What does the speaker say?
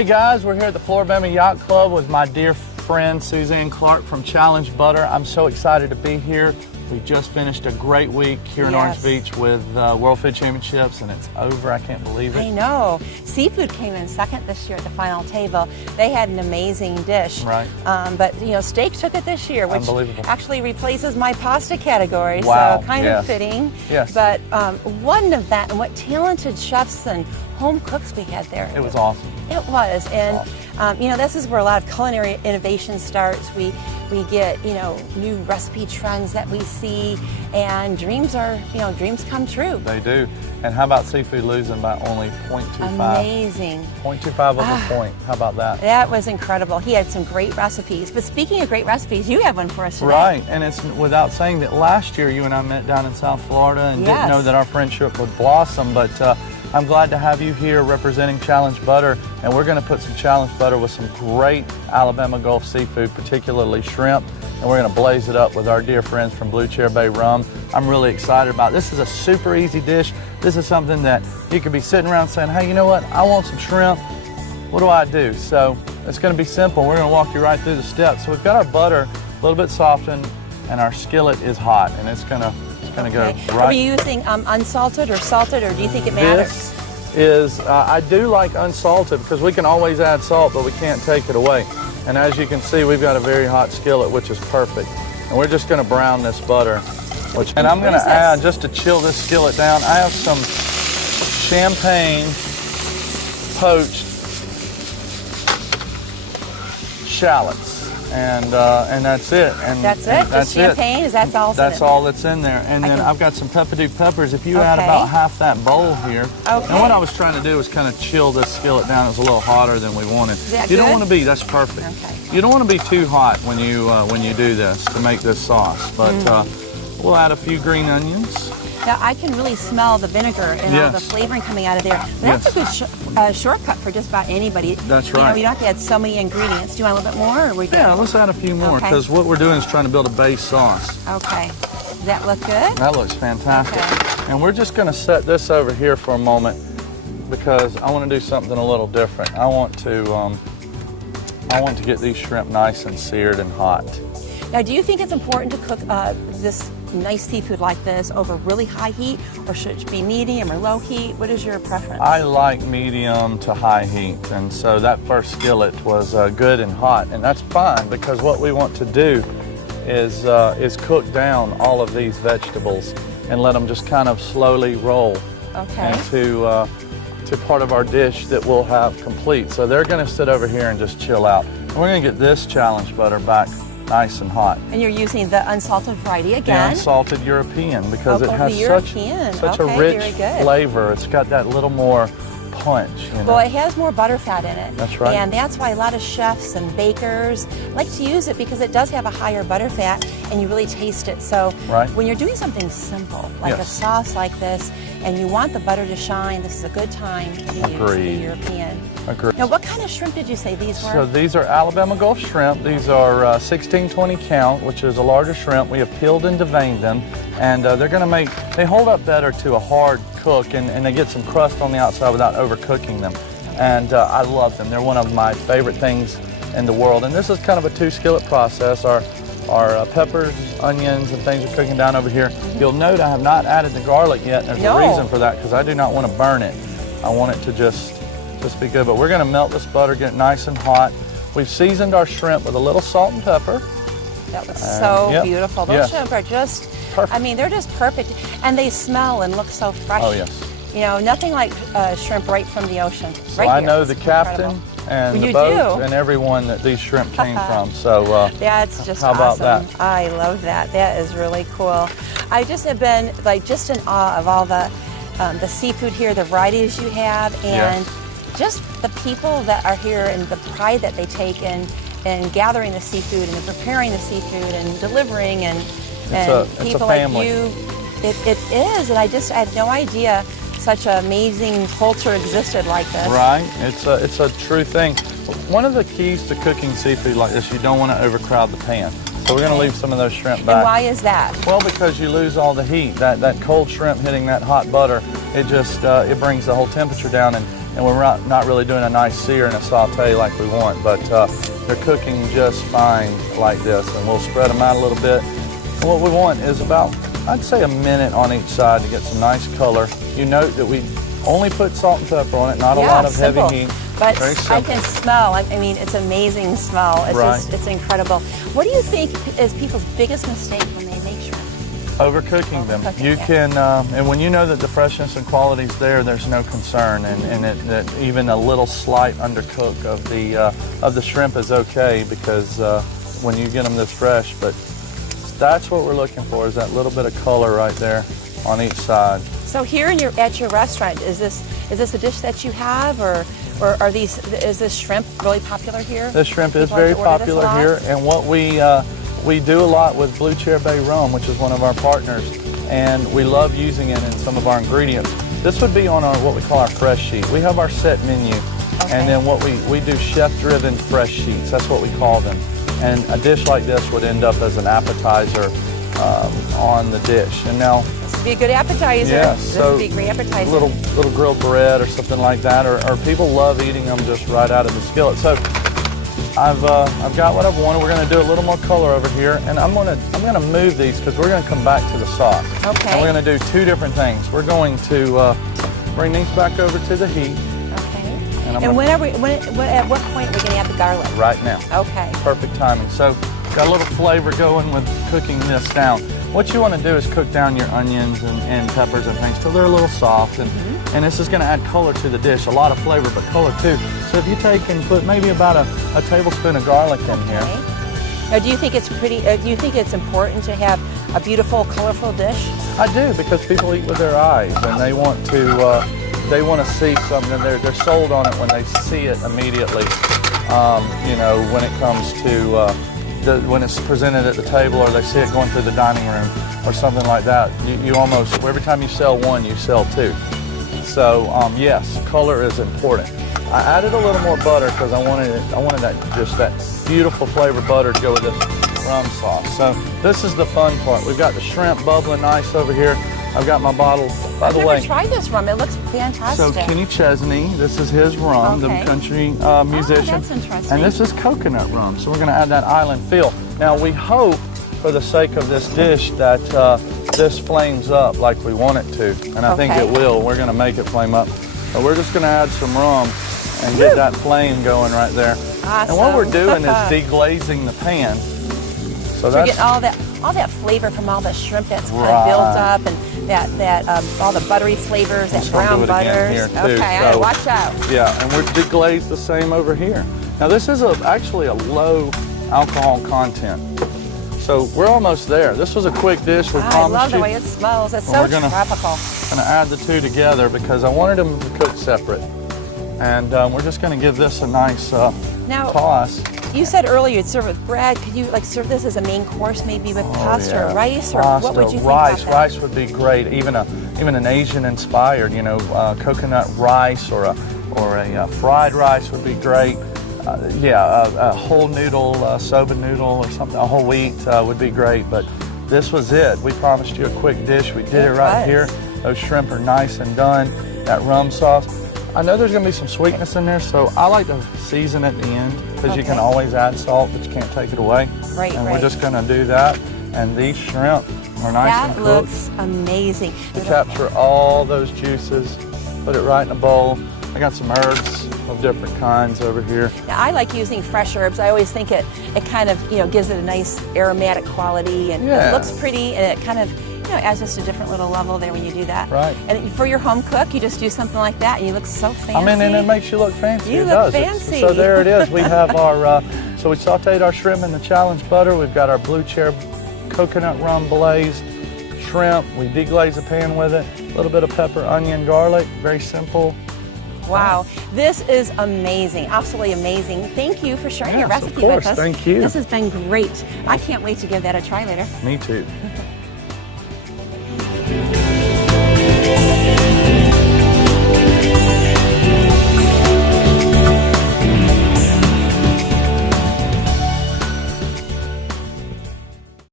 Hey guys, we're here at the Floribama Yacht Club with my dear friend Suzanne Clark from Challenge Butter. I'm so excited to be here. We just finished a great week here in Orange Beach with World Food Championships, and it's over. I can't believe it. I know. Seafood came in second this year at the final table. They had an amazing dish. Right. But, you know, steak took it this year, which actually replaces my pasta category. Wow. So kind of fitting. Yes. But one of that, and what talented chefs and home cooks we had there. It was awesome. It was. And, you know, this is where a lot of culinary innovation starts. We get, you know, new recipe trends that we see, and dreams come true. They do. And how about seafood losing by only 0.25? Amazing. 0.25 of a point. How about that? That was incredible. He had some great recipes. But speaking of great recipes, you have one for us today. Right. And it's without saying that last year you and I met down in South Florida and didn't know that our friendship would blossom, but I'm glad to have you here representing Challenge Butter, and we're going to put some Challenge Butter with some great Alabama Gulf seafood, particularly shrimp, and we're going to blaze it up with our dear friends from Blue Chair Bay Rum. I'm really excited about it. This is a super easy dish. This is something that you could be sitting around saying, hey, you know what? I want some shrimp. What do I do? So it's going to be simple. We're going to walk you right through the steps. So we've got our butter a little bit softened, and our skillet is hot, and it's going to go right. Are you using unsalted or salted, or do you think it matters? This is, I do like unsalted because we can always add salt, but we can't take it away. And as you can see, we've got a very hot skillet, which is perfect. And we're just going to brown this butter. And I'm going to add, just to chill this skillet down, I have some champagne poached shallots. And that's it. And that's it? Just champagne? Is that all? That's all that's in there. And then I've got some pepperdew peppers. If you add about half that bowl here. And what I was trying to do was kind of chill this skillet down. It was a little hotter than we wanted. You don't want to be, that's perfect. You don't want to be too hot when you do this to make this sauce. But we'll add a few green onions. Now I can really smell the vinegar and all the flavoring coming out of there. That's a good shortcut for just about anybody. That's right. You know, you don't have to add so many ingredients. Do you want a little bit more, or are we good? Yeah, let's add a few more, because what we're doing is trying to build a base sauce. Okay. Does that look good? That looks fantastic. And we're just going to set this over here for a moment, because I want to do something a little different. I want to get these shrimp nice and seared and hot. Now, do you think it's important to cook this nice seafood like this over really high heat, or should it be medium or low heat? What is your preference? I like medium to high heat, and so that first skillet was good and hot, and that's fine, because what we want to do is cook down all of these vegetables and let them just kind of slowly roll into to part of our dish that we'll have complete. So they're going to sit over here and just chill out. And we're going to get this Challenge Butter back nice and hot. And you're using the unsalted variety again? The unsalted European, because it has such a rich flavor. It's got that little more punch. You know? Well, it has more butter fat in it. That's right. And that's why a lot of chefs and bakers like to use it, because it does have a higher butter fat and you really taste it. So when you're doing something simple, like a sauce like this, and you want the butter to shine, this is a good time to use the European. Agreed. Now, what kind of shrimp did you say these were? So these are Alabama Gulf shrimp. These are 1620 count, which is a larger shrimp. We have peeled and deveined them, and they're going to they hold up better to a hard cook, and they get some crust on the outside without overcooking them. And I love them. They're one of my favorite things in the world. And this is kind of a two-skillet process. Our peppers, onions, and things are cooking down over here. You'll note I have not added the garlic yet, and there's a reason for that, because I do not want to burn it. I want it to just be good. But we're going to melt this butter, get it nice and hot. We've seasoned our shrimp with a little salt and pepper. That looks so beautiful. Those shrimp are just perfect. I mean, they're just perfect. And they smell and look so fresh. Oh, yes. You know, nothing like shrimp right from the ocean. So I know the captain and the boat and everyone that these shrimp came from. So that's just how about awesome. that? I love that. That is really cool. I just have been just in awe of all the seafood here, the varieties you have, and just the people that are here and the pride that they take in gathering the seafood and preparing the seafood and delivering and people like you. It is, and I had no idea such an amazing culture existed like this. Right, it's a true thing. One of the keys to cooking seafood like this, you don't want to overcrowd the pan. So we're going to leave some of those shrimp back. And why is that? Well, because you lose all the heat. That cold shrimp hitting that hot butter, it just it brings the whole temperature down, and and we're not really doing a nice sear and a saute like we want, but they're cooking just fine like this. And we'll spread them out a little bit. And what we want is about, I'd say, a minute on each side to get some nice color. You note that we only put salt and pepper on it, not a lot of simple. Heavy heat. But I can smell, I mean, it's amazing smell. It's just, it's incredible. What do you think is people's biggest mistake when they make shrimp? Overcooking them. You can, and when you know that the freshness and quality is there, there's no concern, and that even a little slight undercook of the shrimp is okay, because when you get them this fresh. But that's what we're looking for, is that little bit of color right there on each side. So here at your restaurant, is this a dish that you have, or is this shrimp really popular here? This shrimp is very popular here, and what we do a lot with Blue Chair Bay rum, which is one of our partners, and we love using it in some of our ingredients. This would be on our what we call our fresh sheet. We have our set menu, and then what we do chef-driven fresh sheets. That's what we call them. And a dish like this would end up as an appetizer on the dish. And now, this would be a good appetizer. Yeah, this so would be a great appetizer. Little grilled bread or something like that, or people love eating them just right out of the skillet. So I've got what I've wanted. We're going to do a little more color over here, and I'm gonna move these because we're going to come back to the sauce. Okay. And we're going to do two different things. We're going to bring these back over to the heat. Okay. And at what point are we going to add the garlic? Right now. Okay. Perfect timing. So got a little flavor going with cooking this down. What you want to do is cook down your onions and peppers and things till they're a little soft, and this is going to add color to the dish, a lot of flavor, but color too. So if you take and put maybe about a tablespoon of garlic in here. Now, do you think it's do you think it's important to have a beautiful, colorful dish? I do, because people eat with their eyes, and they want to see something. They're sold on it when they see it immediately. You know, when it comes to when it's presented at the table, or they see it going through the dining room or something like that, you almost, every time you sell one, you sell two. So yes, color is important. I added a little more butter because I wanted that beautiful flavored butter to go with this rum sauce. So this is the fun part. We've got the shrimp bubbling nice over here. I've got my bottle. By the way, I've never tried this rum. It looks fantastic. So Kenny Chesney, this is his rum, the country musician. Oh, that's interesting. And this is coconut rum, so we're going to add that island feel. Now we hope, for the sake of this dish, that this flames up like we want it to, and I think it will. We're going to make it flame up. But we're just going to add some rum and get that flame going right there. Awesome. And what we're doing is deglazing the pan. So you're getting all that flavor from all the shrimp that's kind of built up, and that all the buttery flavors, that brown butters. Okay, all right, watch out. Yeah, and we're deglazed the same over here. Now this is actually a low alcohol content, so we're almost there. This was a quick dish. We promised you. I love the way it smells. It's so tropical. I'm gonna add the two together because I wanted them to cook separate, and we're just gonna give this a nice toss. You said earlier you'd serve with bread. Could you serve this as a main course, maybe with pasta or rice, or what would you think about that? Rice would be great. Even an Asian-inspired, coconut rice or a fried rice would be great. A whole noodle, soba noodle or something, a whole wheat would be great. But this was it. We promised you a quick dish. We did it right here. Those shrimp are nice and done. That rum sauce. I know there's going to be some sweetness in there, so I like to season at the end, because you can always add salt, but you can't take it away. And we're just going to do that. And these shrimp are nice and cooked. That looks amazing. We capture all those juices, put it right in a bowl. I got some herbs of different kinds over here. Now, I like using fresh herbs. I always think it kind of gives it a nice aromatic quality, and it looks pretty, and it kind of adds just a different little level there when you do that. Right. And for your home cook, you just do something like that, and you look so fancy. I mean, and it makes you look fancy. You look fancy. So there it is. We have our, so we sauteed our shrimp in the challenge butter. We've got our Blue Chair coconut rum glazed shrimp. We deglaze the pan with it. A little bit of pepper, onion, garlic. Very simple. Wow, this is amazing, absolutely amazing. Thank you for sharing your recipe with us. Thank you. This has been great. I can't wait to give that a try later. Me too.